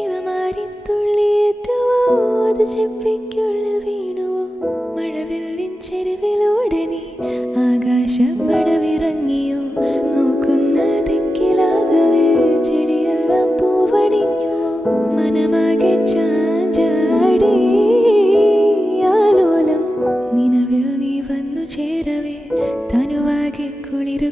ഇളമാരിത്തുള്ളിയേറ്റുവോ? അത് ചെപ്പിക്കുള്ളിൽ വീണുവോ? മഴവില്ലിൻ ചെരുവിലൂടെ നീ ആകാശം പടവിറങ്ങിയോ? നോക്കുന്ന ദിക്കിലാകവേ ചെടിയെല്ലാം പൂവണിഞ്ഞോ? മനമാകെ ചാഞ്ചാടി ആലോലം നിലവിൽ നീ ചേരവേ തനുവാകെ കുളിരു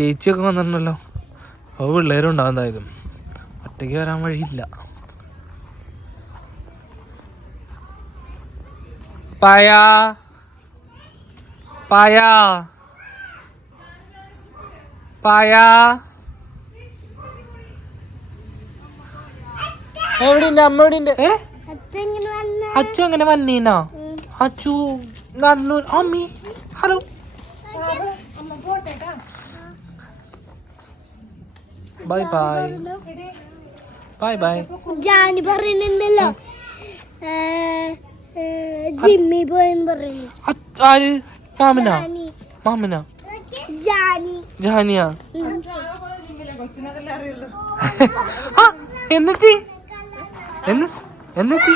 ചേച്ചിയൊക്കെ വന്നിട്ടുണ്ടല്ലോ. അപ്പോൾ പിള്ളേരും ഉണ്ടാവും എന്തായാലും. ഒറ്റയ്ക്ക് വരാൻ വഴിയില്ല. പായ. പായ. പായ. എവിടെയുണ്ട് അമ്മ എവിടെയുണ്ട് അച്ചു എങ്ങനെ വന്നീനോ? അച്ചു നടന്നു. അമ്മി hello. Bye bye bye bye Jani പറയുന്നുണ്ടല്ലോ ജിമ്മി പോയെന്ന് പറയുന്നു ആര്? മാമന? ജാനി. മാമന? ജാനി. ജാനിയ? ആ, എന്നെത്തി? എന്ന് എന്നെത്തി?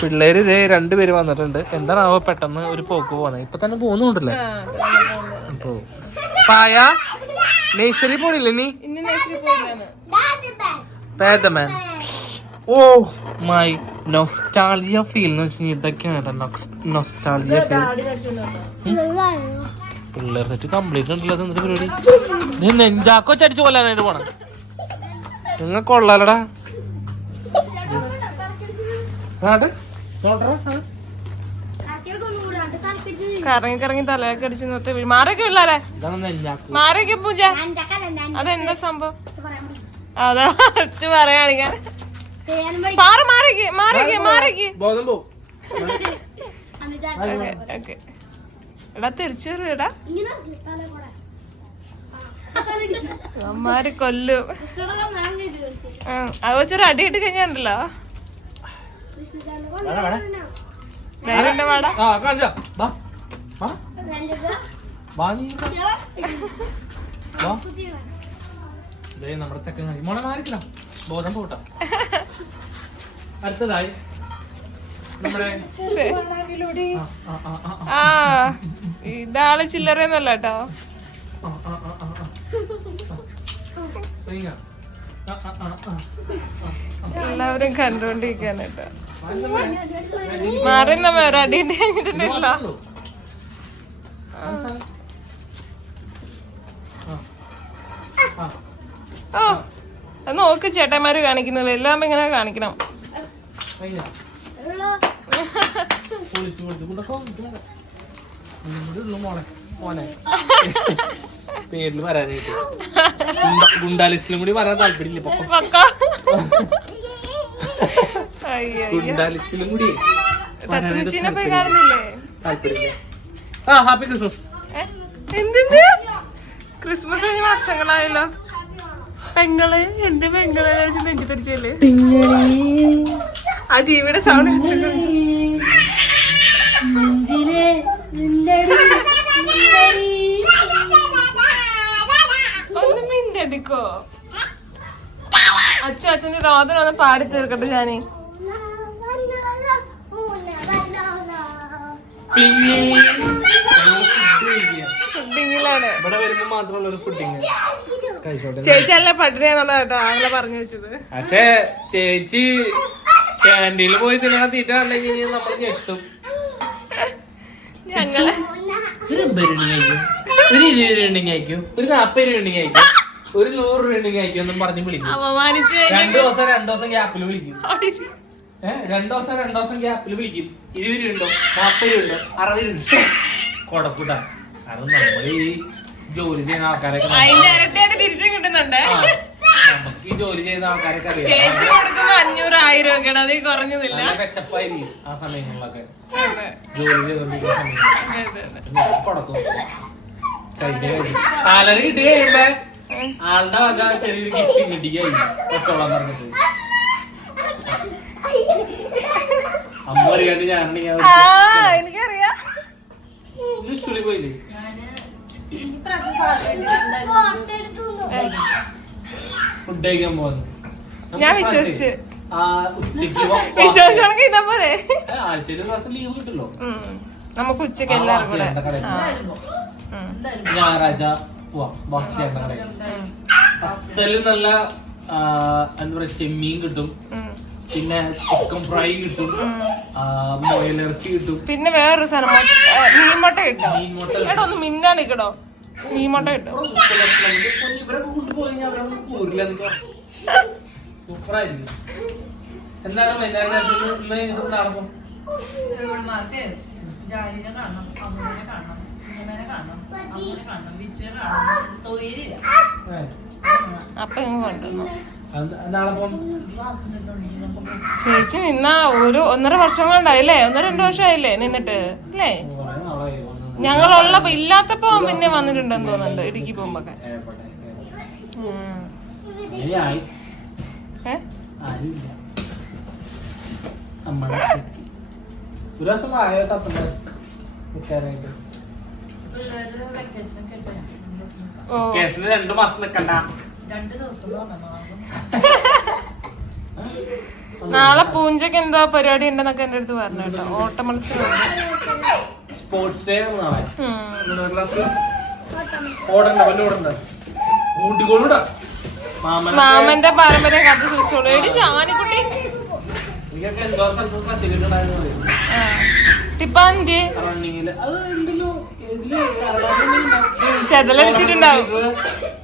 പിള്ളേര് ഇതേ രണ്ടുപേര് വന്നിട്ടുണ്ട്. എന്താണാവോ പെട്ടെന്ന് ഒരു പോക്ക് പോകുന്നത് ഇപ്പൊ തന്നെ പോകുന്നുണ്ടല്ലേ? അപ്പൊ പായ? നേഴ്സറി പോണില്ലേ നീ പേദമാൻ ഓ മൈ നൊസ്റ്റാളിയ ഫീൽ എന്ന് വെച്ചാൽ ഇതൊക്കെയാണ് നൊസ്റ്റാളിയ ഫീൽ പിള്ളേർ തെറ്റ് കംപ്ലീറ്റ് ഉണ്ടല്ലോ എന്നിട്ട് പരിപാടി? നീ നെഞ്ചാക്കോ ചടിച്ചു കൊല്ലാനായിട്ട് പോണം. നിങ്ങൾ കൊള്ളാലടാ. കറങ്ങി കറങ്ങി തലയൊക്കെ അടിച്ച് നിർത്തി വീഴും. മാറൊക്കെ പിള്ളേരെ മാറൊക്കെ പൂജ? അതെന്താ സംഭവം? അതാ ഫസ്റ്റ് പറയാണിക്കാൻ മാറി മാറിക്ക് മാറിക്ക് മാറിക്ക്. എടാ തിരിച്ചു വരും എടാ. അമ്മാര് കൊല്ലും. ആ, അത് വെച്ചൊരു അടി ഇട്ട് കഴിഞ്ഞാണ്ടല്ലോ നമ്മുടെ ചക്കൻ. മോളെ മാറിക്കില്ല ബോധം പോട്ടാ. അടുത്തതായി. ഇതാൾ ചില്ലറന്നല്ല കേട്ടോ. എല്ലാവരും കണ്ടോണ്ടിരിക്കാണ് കേട്ടോ? മാറുന്ന വേറെ അടി കഴിഞ്ഞിട്ടുണ്ടല്ലോ. ഓ നോക്ക് ചേട്ടന്മാര് കാണിക്കുന്നത്. എല്ലാം ഇങ്ങനെ കാണിക്കണം. പേരിൽ പറയാനായിട്ട്. ഗുണ്ടാലിസ്റ്റിലും കൂടി പറയാൻ താല്പര്യമില്ല. ഇപ്പൊ അയ്യോ ഗുണ്ടാ കൂടി താല്പര്യമില്ല. ആ ഹാപ്പി ക്രിസ്മസ്? എന്തിന് ക്രിസ്മസ് കഴിഞ്ഞ വർഷങ്ങളായല്ലോ. പെങ്ങൾ എന്റെ പെങ്ങളെ വെച്ച് നെഞ്ചു തിരിച്ചല്ലേ ആ ജീവിയുടെ സൗണ്ട് അച്ഛൻ അച്ഛന്റെ റോദന ഒന്ന് പാടി തീർക്കട്ടെ ഞാൻ ചേച്ചി അല്ല പട്ടിണിയാന്നുള്ള കേട്ടോ പറഞ്ഞു വെച്ചത്. പക്ഷേ ചേച്ചി ക്യാന്റീനിൽ പോയി തിന്നാൻ തീറ്റ ഉണ്ടെങ്കിൽ നമ്മൾ ഞെട്ടും. ഞങ്ങൾ ഒരു അമ്പത് രൂപ ഒരു ഇരുപത് രൂപ അയക്കും ഒരു നാപ്പത് രൂപ കഴിക്കും. ഒരു നൂറ് രൂപ കഴിക്കും എന്നും പറഞ്ഞ് വിളിക്കും. അപമാനിച്ച് രണ്ടു ദിവസം രണ്ടു ദിവസം ഗ്യാപ്പിൽ വിളിക്കും. ഏഹ് രണ്ടു ദിവസം രണ്ടു ദിവസം ഗ്യാപ്പിൽ വിളിക്കും. ഇരുപത് രൂപ ഉണ്ടോ? നാപ്പത് രൂപ ഉണ്ടോ? അറുപത് രൂപ ഉണ്ടോ? കൊടക്കൂട്ടാ. കാരണം നമ്മൾ ഈ ജോലി ചെയ്യുന്ന ആൾക്കാരൊക്കെ തിരിച്ചും കിട്ടുന്നുണ്ട് നമുക്ക് ഈ ജോലി ചെയ്യുന്ന ആൾക്കാരൊക്കെ അറിയാം. അഞ്ഞൂറ് ആയിരം ഒക്കെയാണ് അതിൽ കുറഞ്ഞതില്ല. നല്ല വിശപ്പായിരിക്കും ആ സമയങ്ങളിലൊക്കെ. അതെ ജോലി ചെയ്തോണ്ടിരിക്കുന്ന സമയങ്ങളിൽ കൊടക്കും. അതെ സാലറി കിട്ടി കഴിയുമ്പോ ആളുടെ വക ചെറിയൊരു ഗിഫ്റ്റ് കിട്ടിക്കായി കൊച്ചോളം പറഞ്ഞിട്ട്. അമ്മ അറിയാണ്ട് ഞാനുണ്ടെങ്കിൽ അത് ആ എനിക്കറിയാം. ഇന്ന് സ്കൂളിൽ പോയില്ലേ? ഫുഡ് കഴിക്കാൻ പോകുന്നു ഞാൻ വിശ്വസിച്ച്. ഇതാ ആഴ്ചയിൽ ദിവസം ലീവ് കിട്ടല്ലോ നമുക്ക് ഉച്ചയ്ക്ക് എല്ലാവരും കൂടെ. ഞായറാഴ്ച പോവാം. അസൽ നല്ല എന്താ പറയാ ചെമ്മീൻ കിട്ടും. പിന്നെ ചിക്കൻ ഫ്രൈ കിട്ടും. മുയലിറച്ചി കിട്ടും. പിന്നെ വേറൊരു സാധനം മീൻമുട്ട കിട്ടും? മീൻ മുട്ട എടാ ഒന്ന് മിന്നാ നിക്കടോ. മീൻമുട്ട കിട്ടോ? വൈകുന്നേരം അപ്പൊ ഇങ്ങ് കൊണ്ടുവന്നു? ചേച്ചി നിന്ന ഒരു ഒന്നര വർഷം കൊണ്ടായില്ലേ ഒന്നര രണ്ടു വർഷമായില്ലേ നിന്നിട്ട് അല്ലേ. ഞങ്ങളുള്ളപ്പോ ഇല്ലാത്തപ്പോ പിന്നെ വന്നിട്ടുണ്ടെന്ന് തോന്നുന്നുണ്ട് ഇടുക്കി പോകുമ്പോ ഒരു ദിവസം ആയോ തപ്പണ്ട നിൽക്കാനായിട്ട് ഓ വെക്കേഷന് രണ്ടു മാസം നിക്കണ്ട നാളെ പൂഞ്ചക്ക് എന്താ പരിപാടി ഉണ്ടെന്നൊക്കെ എന്റെ അടുത്ത് പറഞ്ഞു കേട്ടോ. ഓട്ട മത്സരം സ്പോർട്സ് ഡേ മാമന്റെ പാരമ്പര്യം കാത്തു സൂക്ഷിച്ചോളൂ. ആ. ടിപ്പാന്റെ റണ്ണിങ്ങിൽ അത് ഉണ്ടല്ലോ ഇതിൽ ചെതലടിച്ചിട്ടുണ്ടാവും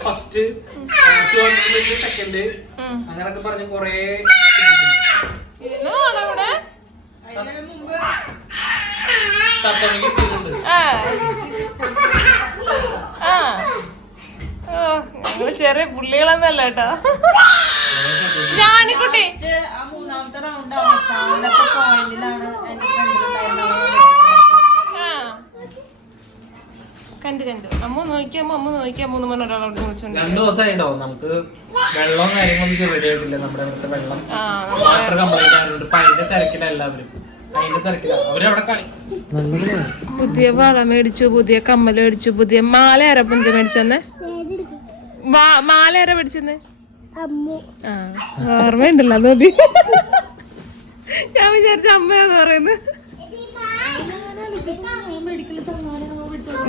ഫസ്റ്റ് സെക്കൻഡ്. അങ്ങനൊക്കെ പറഞ്ഞ് കൊറേ ഞങ്ങൾ ചെറിയ പുള്ളികളൊന്നല്ല കേട്ടോ. ഞാനിക്കുട്ടി ആ മൂന്നാമത്തെ റൗണ്ട് പോയിന്റിലാണ് എന്റെ ഫ്രണ്ടിലുണ്ടായിരുന്ന ആ കണ്ടു കണ്ടു അമ്മ അമ്മ നോക്കിയാ മൂന്ന് മണി ഒരാളോട് ചോദിച്ചോണ്ട് രണ്ടു ദിവസമായി ഉണ്ടാവും നമുക്ക് വെള്ളവും കാര്യങ്ങളൊന്നും റെഡി ആയിട്ടില്ല. നമ്മുടെ ഇവിടുത്തെ വെള്ളം. ആ വാട്ടർ കംപ്ലൈന്റ് ആയതുകൊണ്ട് ഇപ്പൊ അതിന്റെ തിരക്കില എല്ലാവരും. അതിന്റെ തിരക്കില. അവരവിടെ കളി പുതിയ വളം മേടിച്ചു പുതിയ കമ്മൽ മേടിച്ചു പുതിയ മാല ആരാ പുഞ്ച മേടിച്ചെന്നെ? മാല ആരാ മേടിച്ചെന്നെ? അമ്മു. ആ ഓർമ്മയുണ്ടല്ലോ അത് മതി. ഞാൻ വിചാരിച്ച അമ്മയാന്ന് പറയുന്നത്.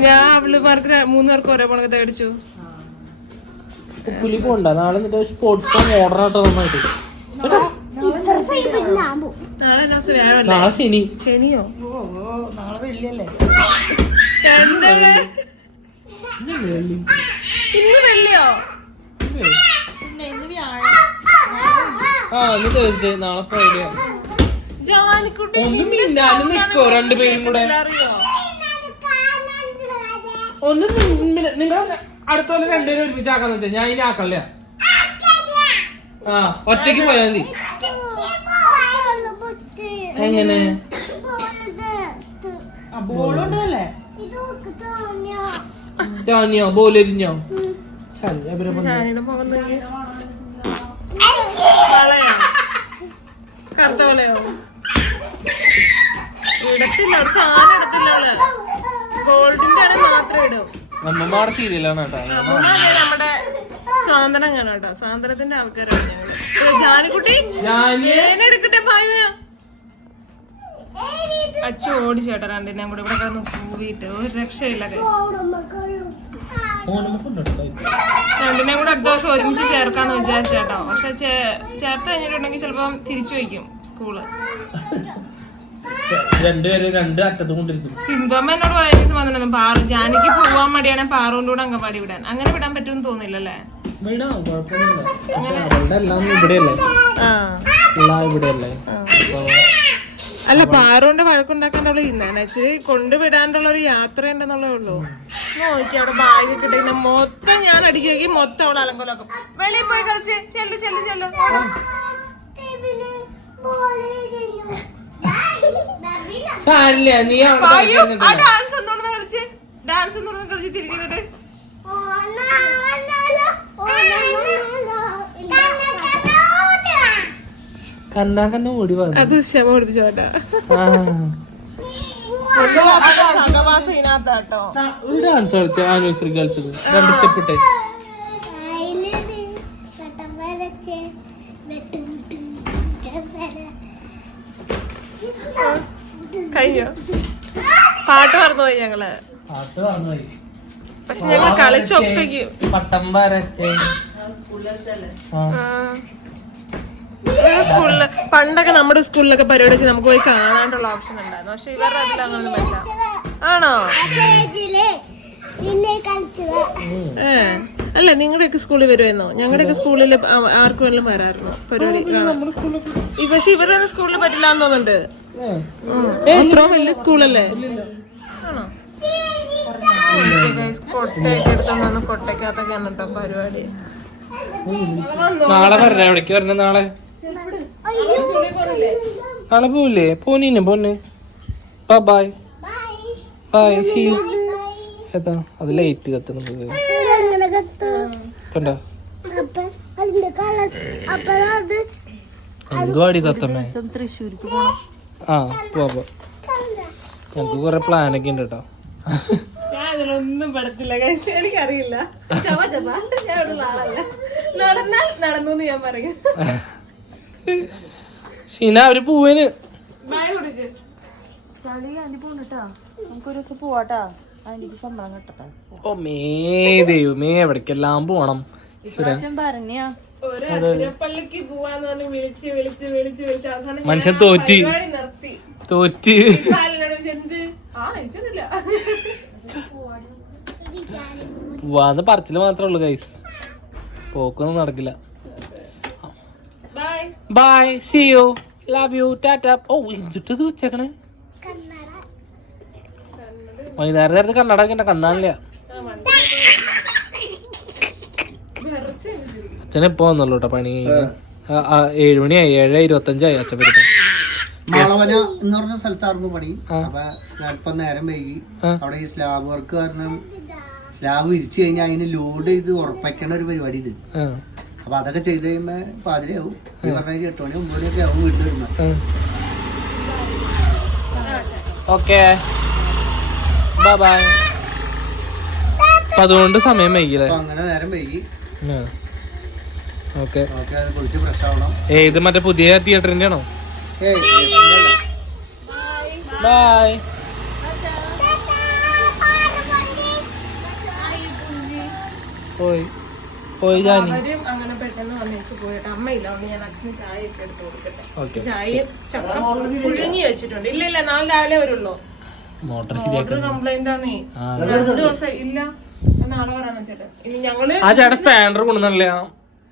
ഞാൻ അവളുമാർക്ക് മൂന്ന് പേർക്ക് ഒരേ പണക്കത്തെ മേടിച്ചു പുലി പോണ്ട. നാളെ എന്നിട്ട് സ്പോർട്സ് ഓർഡർ ആയിട്ട് നന്നായിട്ട്. നാളെ നാളെ ശനി. ശനിയോ? ഓ ഓ നാളെ വെള്ളിയല്ലേ? എന്താണ്? ഇന്ന് വെള്ളിയോ? പിന്നെ ഇന്ന് വ്യാഴം. ആ ഇന്ന് തേഴ്സ്ഡേ നാളെ ഫ്രൈഡേ ജാനിക്കുട്ടി ഒന്ന് മിന്നാനും നിൽക്കോ രണ്ടുപേരും കൂടെ? അറിയോ? ഒന്ന് നിങ്ങൾ അടുത്ത രണ്ടുപേരും ഒരുമിച്ച് ആക്കാന്ന് വെച്ചാൽ ഞാൻ ഇനി ആക്കല്ല ആ ഒറ്റയ്ക്ക് പോയാൽ മതി. എങ്ങനെ? ടോണിയോ ടാനിയോ ബോലെരിഞ്ഞോ കറുത്ത ഇടത്തില്ല ഒരു സാധനം ഇടത്തില്ല ഗോൾഡിന്റെ ആണ് മാത്രം ഇടും. സീരിയലാണ് കേട്ടോ. അതെ നമ്മുടെ സ്വാതന്ത്ര്യം കാണാം കേട്ടോ. സ്വാതന്ത്ര്യത്തിന്റെ ആൾക്കാരാണ് ഞങ്ങൾ ജാനിക്കുട്ടി എടുക്കട്ടെ അച്ഛ ഓടിച്ചേട്ടാ രണ്ടിനെയും കൂടെ. ഇവിടെ കിടന്ന് കൂവിയിട്ട് ഒരു രക്ഷയില്ല guys. രണ്ടിനെയും കൂടെ അടുത്ത വർഷം ഒരുമിച്ച് ചേർക്കാന്ന് വിചാരിച്ചേട്ടോ പക്ഷെ ചേർത്ത് കഴിഞ്ഞിട്ടുണ്ടെങ്കിൽ ചിലപ്പം തിരിച്ചു വയ്ക്കും സ്കൂൾ. രണ്ടുപേരും രണ്ട് അറ്റത്ത് കൊണ്ടിരിക്കും സിന്ധുമ്മ എന്നോട് കഴിഞ്ഞ വന്നിട്ടുണ്ടെന്ന് പാറു ജാനിക്ക് പോവാൻ മടിയാണ് പാറുവിന്റെ കൂടെ അങ്കവാടി വിടാൻ. അങ്ങനെ വിടാൻ പറ്റുമെന്ന് തോന്നില്ലല്ലേ? വിടാം കുഴപ്പമൊന്നുമില്ല. പക്ഷെ അവളുടെ എല്ലാം ഇവിടെയല്ലേ? എല്ലാം ഇവിടെയല്ലേ? അല്ല പാറുവിന്റെ വഴക്കുണ്ടാക്കാൻ അവൾ ഇന്നാണ് കൊണ്ടുവിടാനുള്ള ഒരു യാത്ര ഉണ്ടെന്നുള്ളേ ഉള്ളൂ. നോക്കി അവിടെ ബാഗ് കിട്ടുന്ന മൊത്തം ഞാൻ അടിക്കുകയും മൊത്തം അവിടെ അലങ്കോലാക്കും വെളിയിൽ പോയി കളിച്ച്. ചെല്ലു ചെല്ലു ചെല്ലു. സാരില്ല നീ. ഡാൻസ് ഒന്നുകൂടെ കളിച്ച്. ഡാൻസ് കളിച്ച് കന്ന ഓടി വന്നു അത് ആ, ഒരു ഡാൻസ് കളിച്ച ആനിവേഴ്സറി കളിച്ചത്. രണ്ട് സ്റ്റെപ്പ് ഇട്ടേ. കഴിഞ്ഞോ പാട്ട് മറന്നുപോയി ഞങ്ങൾ പാട്ട് പറഞ്ഞു പക്ഷെ ഞങ്ങൾ കളിച്ച് ഒപ്പിക്കും പട്ടം വരച്ചേ. സ്കൂളിൽ പണ്ടൊക്കെ നമ്മുടെ സ്കൂളിലൊക്കെ പരിപാടി വെച്ച് നമുക്ക് പോയി കാണാനുള്ള ഓപ്ഷൻ ഉണ്ടായിരുന്നു പക്ഷെ ഇവരുടെ അതിൽ അങ്ങനൊന്നും പറ്റില്ല ആണോ അല്ല നിങ്ങളുടെയൊക്കെ സ്കൂളിൽ വരുമായിരുന്നോ ഞങ്ങളുടെയൊക്കെ സ്കൂളിൽ ആർക്കും വല്ലതും വരാറുണ്ടോ പരിപാടി. പക്ഷെ ഇവരുടെ സ്കൂളിൽ പറ്റില്ല എന്ന് തോന്നുന്നുണ്ട് വലിയ സ്കൂളല്ലേ? ആണോ? കൊട്ടയൊക്കെ എടുത്തോണ്ട് വന്ന് കൊട്ടയ്ക്കകത്തൊക്കെയാണ് കേട്ടോ പരിപാടി. നാളെ വരണേ? എവിടേക്ക് വരണേ നാളെ? നാളെ പോവില്ലേ? പോനീനെ പോന്നെ ബൈ ബൈ ബൈ സീ ഏതാ? അത് ലൈറ്റ് കത്തുന്നത്. കണ്ടോ? എന്തുവാടി തത്തമ്മേ? ആ പോവാ പോവാ. കുറെ പ്ലാനൊക്കെ ഉണ്ട് കേട്ടോ. പെടത്തില്ല കഴിച്ച് എനിക്കറിയില്ല. ചവ ചവ ഞാൻ ഇവിടെ ആളല്ല. നടന്നാൽ നടന്നു എന്ന് ഞാൻ പറയും. ഷീന അവർ പോവേന്. ചളി നമുക്കൊരു ദിവസം പോവാട്ടാ. ആന്റിക്ക് ശമ്പളം കിട്ടട്ടെ ഓ. മേ ദൈവമേ എവിടേക്കെല്ലാം പോണം? ഇപ്രാവശ്യം പറഞ്ഞാ ഒരു അതിരപ്പള്ളിക്ക് പോവാന്ന് പറഞ്ഞ് വിളിച്ച് വിളിച്ച് വിളിച്ച് വിളിച്ച് അവസാനം മനുഷ്യൻ തോറ്റി. തോറ്റി. പോവാന്ന് പറച്ചിൽ മാത്രമേ ഉള്ളൂ ഗൈസ് പോക്കൊന്നും നടക്കില്ല. Bye bye see you love you tata ഓ എന്തിട്ടത് വെച്ചേക്കണേ? വൈകുന്നേരം നേരത്തെ കണ്ണട വെക്കണ്ട കണ്ണാനില്ല അച്ഛൻ എപ്പോ കേട്ടോ പണി ഏഴ് മണിയായി ഏഴ് ഇരുപത്തഞ്ചായി അച്ഛൻ വരുമ്പോ. മാളവന എന്ന് പറഞ്ഞ സ്ഥലത്തായിരുന്നു പണി. അപ്പൊ അല്പം നേരം വൈകി. അവിടെ ഈ സ്ലാബ് വർക്ക് കാരണം സ്ലാബ് വിരിച്ചു കഴിഞ്ഞാൽ അതിന് ലോഡ് ചെയ്ത് ഉറപ്പിക്കണ ഒരു പരിപാടി ഉണ്ട് ആ, അപ്പൊ അതൊക്കെ ചെയ്ത് കഴിയുമ്പോ പാതിരയാവും ഈ പറഞ്ഞ എട്ട് മണി ഒമ്പത് മണിയൊക്കെ ആവും വീട്ടിൽ വരുന്നത്. ഓക്കെ. ബൈ ബൈ അപ്പൊ അതുകൊണ്ട് സമയം വൈകില്ലേ? അങ്ങനെ നേരം വൈകി. ഓക്കെ. ഓക്കെ അത് കുളിച്ച് ഫ്രഷ് ആവണം. ഏത് മറ്റേ പുതിയ തിയേറ്ററിന്റെ ആണോ. ബൈ പോയി. പോയി ജാനി. അവരും അങ്ങനെ പെട്ടെന്ന് വന്നേച്ച് പോയിട്ട് അമ്മയില്ല അതുകൊണ്ട് ഞാൻ അച്ഛന് ചായ ഒക്കെ എടുത്ത് കൊടുക്കട്ടെ. ഓക്കെ. ചായ ചക്ക പുഴുങ്ങി വെച്ചിട്ടുണ്ട്. ഇല്ല ഇല്ല നാളെ രാവിലെ വരുള്ളൂ. മോട്ടർ ആണേ ആ. രണ്ട് ദിവസം ഇല്ല. നാളെ വരാന്ന് വെച്ചിട്ട്. ഇനി ഞങ്ങൾ ആ ചേട്ടാ സ്പാൻഡർ കൊണ്ടുവന്നല്ലേ?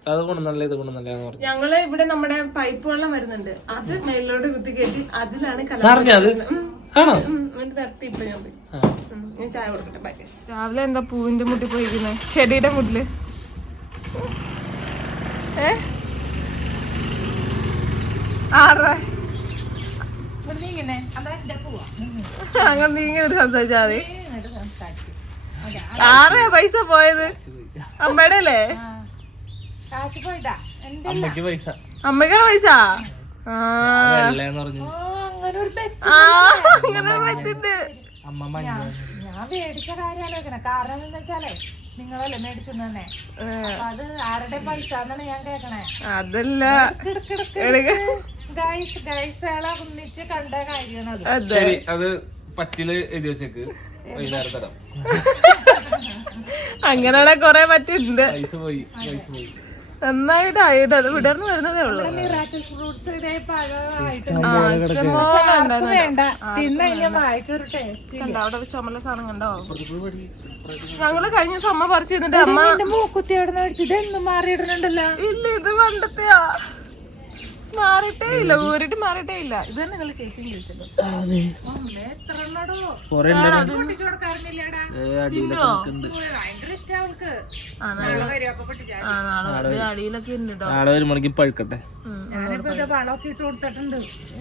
അത് കൊണ്ടുവന്നല്ലേ ഇത് കൊണ്ടുവന്നല്ലേ ഞങ്ങൾ ഇവിടെ നമ്മുടെ പൈപ്പ് വെള്ളം വരുന്നുണ്ട്. അത് മേലോട്ട് കുത്തി കയറ്റി അതിലാണ് അറിഞ്ഞത് ആണോ? ഞാൻ പോയി. ഞാൻ ചായ കൊടുക്കട്ടെ. രാവിലെ എന്താ പൂവിന്റെ മുട്ടി പോയിരിക്കുന്നത് ചെടിയുടെ മുട്ടിൽ ഏ? ആറ്. അങ്ങനെ നീ ഇങ്ങനെ സംസാരിച്ചാ മതി ആറ് പൈസ പോയത്? അമ്മയുടെ അല്ലേ അമ്മയ്ക്ക് പൈസ. അമ്മയ്ക്കാണ് പൈസ? അങ്ങനെ പറ്റുന്നുണ്ട് ഞാൻ മേടിച്ച കാര്യം ആലോചിക്കണേ. കാരണം എന്ന് വെച്ചാലേ നിങ്ങളല്ലേ മേടിച്ചു തന്നെ. അത് ആരുടെ പൈസ എന്നാണ് ഞാൻ കേക്കണേ. അതല്ല. ഗൈസ് ഗൈസുകളെ ഒന്നിച്ച് കണ്ട കാര്യമാണ് അതെ. ശരി അത് പറ്റിൽ എഴുതി വെച്ചേക്ക്. വൈകുന്നേരം തരാം. അങ്ങനെയാണെ കൊറേ പറ്റിട്ടുണ്ട് പൈസ പോയി പൈസ പോയി. നന്നായിട്ട് ആയിട്ട് അത് വിടർന്ന് വരുന്നതേ ഉള്ളൂ. ഒരു ടേസ്റ്റ് കണ്ടോ, അവിടെ ഒരു ചുമല സാധനം കണ്ടോ? ഞങ്ങൾ കഴിഞ്ഞ സമ്മ അമ്മ പറിച്ചു അമ്മ മൂക്കുത്തി എവിടെ നിന്ന് മേടിച്ചിട്ട് മാറിയിടുന്നുണ്ടല്ലോ. ഇല്ല ഇത് പണ്ടത്തെയാ. മാറിയിട്ടേ ഇല്ല ഊരിട്ട് മാറിട്ടേ ഇല്ല. ഇത് തന്നെ നിങ്ങൾ ചേച്ചിയും വിളിച്ചല്ലോ നാളെ ഒരു മണിക്ക് പഴുക്കട്ടെ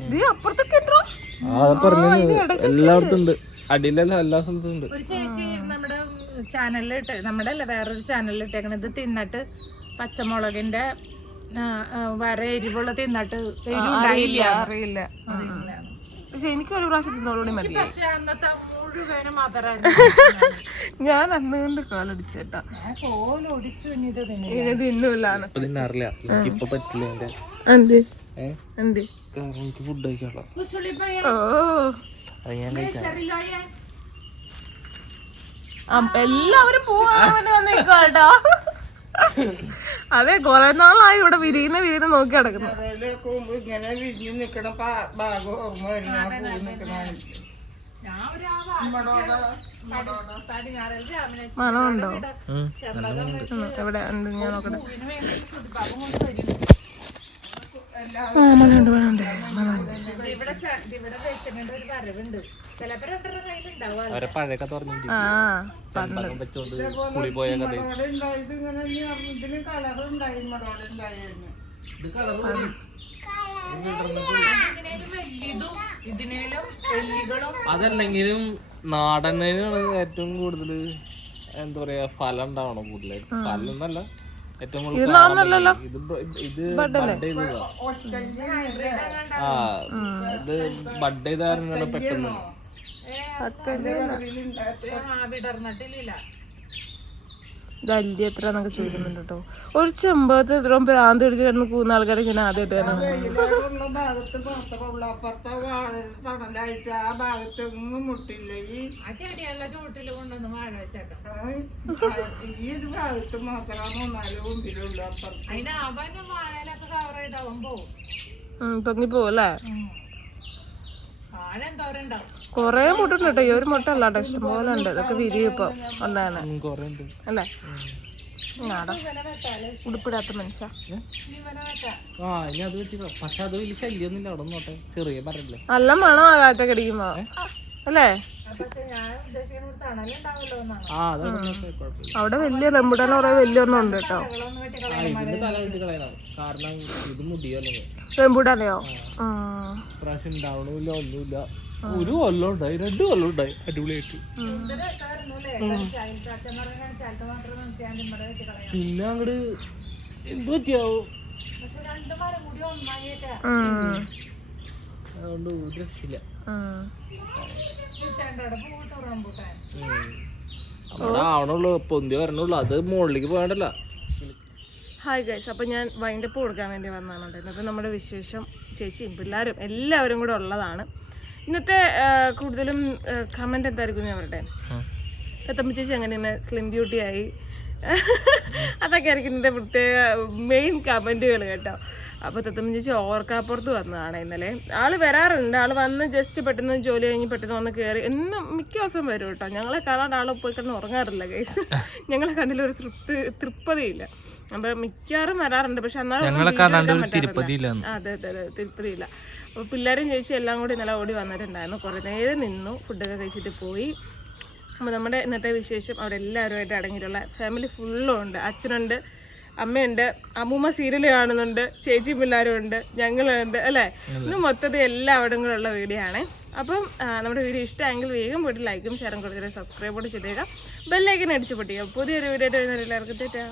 ഇട്ട് അപ്പുറത്തൊക്കെ പറഞ്ഞു എല്ലായിടത്തും ഉണ്ട് അടിയിലല്ല എല്ലാ സ്ഥലത്തും ഉണ്ട്. ഒരു ചേച്ചി നമ്മുടെ ചാനലിൽ ഇട്ട് നമ്മുടെ അല്ല വേറൊരു ചാനലിൽ ഇട്ടേക്കണ ഇത് തിന്നിട്ട് പച്ചമുളകിന്റെ വര എരിവുള്ള തിന്നിട്ട് എരിവുണ്ടായില്ല. അറിയില്ല പക്ഷെ എനിക്ക് ഒരു പ്രാവശ്യം തിന്നോളൂടി മതി പക്ഷെ അന്നത്തെ മുഴുവനും മദറാണ് ഞാൻ അന്ന് കൊണ്ട് കാലടിച്ചേട്ടാ കോലൊടിച്ചു ഇനി തിന്നൂലാണ് അറിയില്ല ഇപ്പൊ പറ്റില്ല എന്ത്? എന്ത്? കാരണം എനിക്ക് ഫുഡ് കഴിക്കാനുള്ള എല്ലാവരും പോവാൻ വന്നേക്കോട്ടോ അതെ കൊറേ നാളായി ഇവിടെ വിരിയുന്ന വിരിയുന്ന നോക്കി കിടക്കുന്നു മണമുണ്ടോ. ഉം, എവിടെ ഉണ്ട് ഞാൻ നോക്കട്ടെ. ഇവിടെ ഇവിടെ അവരെ പഴയൊക്കെ ചമ്പകം വെച്ചോണ്ട് പുളി പോയ കഥ. അതല്ലെങ്കിലും നാടനാണ് ഏറ്റവും കൂടുതൽ എന്താ പറയാ ഫലം ഉണ്ടാവണം കൂടുതലായിട്ട്. ഫലം എന്നല്ല ഏറ്റവും ഇത് ആ ഇത് ബഡ് ചെയ്ത കാരണമാണ് പെട്ടെന്ന്. ആ അല്ലി എത്ര എന്നൊക്കെ ചോദിക്കുന്നുണ്ട് കേട്ടോ ഒരു ചെമ്പത്ത് ഇത്രയും ഭ്രാന്ത് പിടിച്ച് കിടന്ന് കൂന്ന ആൾക്കാരെ ഇങ്ങനെ ആദ്യമായിട്ടാണ് പൊങ്ങി പോവല്ലേ കൊറേ മുട്ട ഉണ്ട് കേട്ടോ ഈ ഒരു മുട്ട അല്ലാട്ടോ ഇഷ്ടംപോലെ ഇഷ്ടം പോലെ ഉണ്ട് ഇതൊക്കെ വിരിയും ഇപ്പൊ ഉണ്ടാണ് കൊറേ ഉണ്ട് അല്ലേ? ആടാ. ഉടുപ്പിടാത്ത മനുഷ്യ. അല്ല നല്ല മണം ആകാത്ത കാറ്റൊക്കെ അടിക്കുമ്പോ അല്ലേ? അവിടെ വലിയ റംബുട്ടാൻ കുറെ വലിയ ഒന്നും ഉണ്ട് കേട്ടോ. റംബുട്ടാനെയോ ഒന്നുമില്ല. ഒരു കൊല്ലം ഉണ്ടായി രണ്ടു കൊല്ലം ഉണ്ടായി. അടിപൊളിയായിട്ട്. പിന്നെ അങ്ങട് എന്ത് പറ്റിയാവും പക്ഷെ രണ്ട് മരം കൂടി ഒന്നായിട്ടാ അതുകൊണ്ട് ഒരു രക്ഷയില്ല. അവിടെ ആവണുള്ളൂ പൊന്തി വരണുള്ളൂ. അത് മുകളിലേക്ക് പോകണ്ടല്ല. ഹായ് ഗൈസ് അപ്പോൾ ഞാൻ വൈൻഡപ്പ് കൊടുക്കാൻ വേണ്ടി വന്നതാണ്. ഇന്നത്തെ നമ്മുടെ വിശേഷം ചേച്ചിയും പിള്ളേരും എല്ലാവരും കൂടെ ഉള്ളതാണ്. ഇന്നത്തെ കൂടുതലും കമന്റ് എന്തായിരിക്കും അവരുടെ കത്തമ്പ ചേച്ചി അങ്ങനെ തന്നെ സ്ലിം ബ്യൂട്ടി ആയി. അതൊക്കെ ആയിരിക്കും ഇന്നത്തെ പ്രത്യേക മെയിൻ കമന്റുകൾ കേട്ടോ. അപ്പോൾ തത്തമ്മ ചേച്ചി ഓർക്കാപ്പുറത്ത് വന്നതാണ് ഇന്നലെ. ആൾ വരാറുണ്ട്. ആൾ വന്ന് ജസ്റ്റ് പെട്ടെന്ന് ജോലി കഴിഞ്ഞ് പെട്ടെന്ന് വന്ന് കയറി എന്നും മിക്ക ദിവസം വരും കേട്ടോ. ഞങ്ങളെ കാണാണ്ട് ആൾ പോയി കിടന്ന് ഉറങ്ങാറില്ല കേസ് ഞങ്ങളെ കണ്ണിലൊരു തൃപ്തി തൃപ്തിയില്ല അപ്പോൾ മിക്കവാറും വരാറുണ്ട്. പക്ഷെ എന്നാലും. അതെ അതെ അതെ. തിരുപ്പതിയില്ല. അപ്പോൾ പിള്ളേരും ചേച്ചി എല്ലാം കൂടി ഇന്നലെ ഓടി വന്നിട്ടുണ്ടായിരുന്നു. കുറേ നേരം നിന്നു. ഫുഡൊക്കെ കഴിച്ചിട്ട് പോയി. അപ്പോൾ നമ്മുടെ ഇന്നത്തെ വിശേഷം അവരെല്ലാവരുമായിട്ട് അടങ്ങിയിട്ടുള്ള ഫാമിലി ഫുള്ളും ഉണ്ട്. അച്ഛനുണ്ട്. അമ്മയുണ്ട് അമ്മൂമ്മ സീരിയൽ കാണുന്നുണ്ട് ചേച്ചി പിള്ളേരും ഉണ്ട് ഞങ്ങളുണ്ട് അല്ലേ? ഇന്ന് മൊത്തത്തിൽ എല്ലാവരും കൂടെ ഉള്ള വീഡിയോ ആണ്. അപ്പം നമ്മുടെ വീഡിയോ ഇഷ്ടമെങ്കിൽ വേഗം പോയിട്ട് ലൈക്കും ഷെയറും കൊടുത്തിട്ട് സബ്സ്ക്രൈബ് കൂടി ചെയ്തേക്കാം. ബെല്ലൈക്കൻ അടിച്ചു പൊട്ടിക്കാം. പുതിയൊരു വീഡിയോ ആയിട്ട് വരുന്ന എല്ലാവർക്കും തെറ്റാ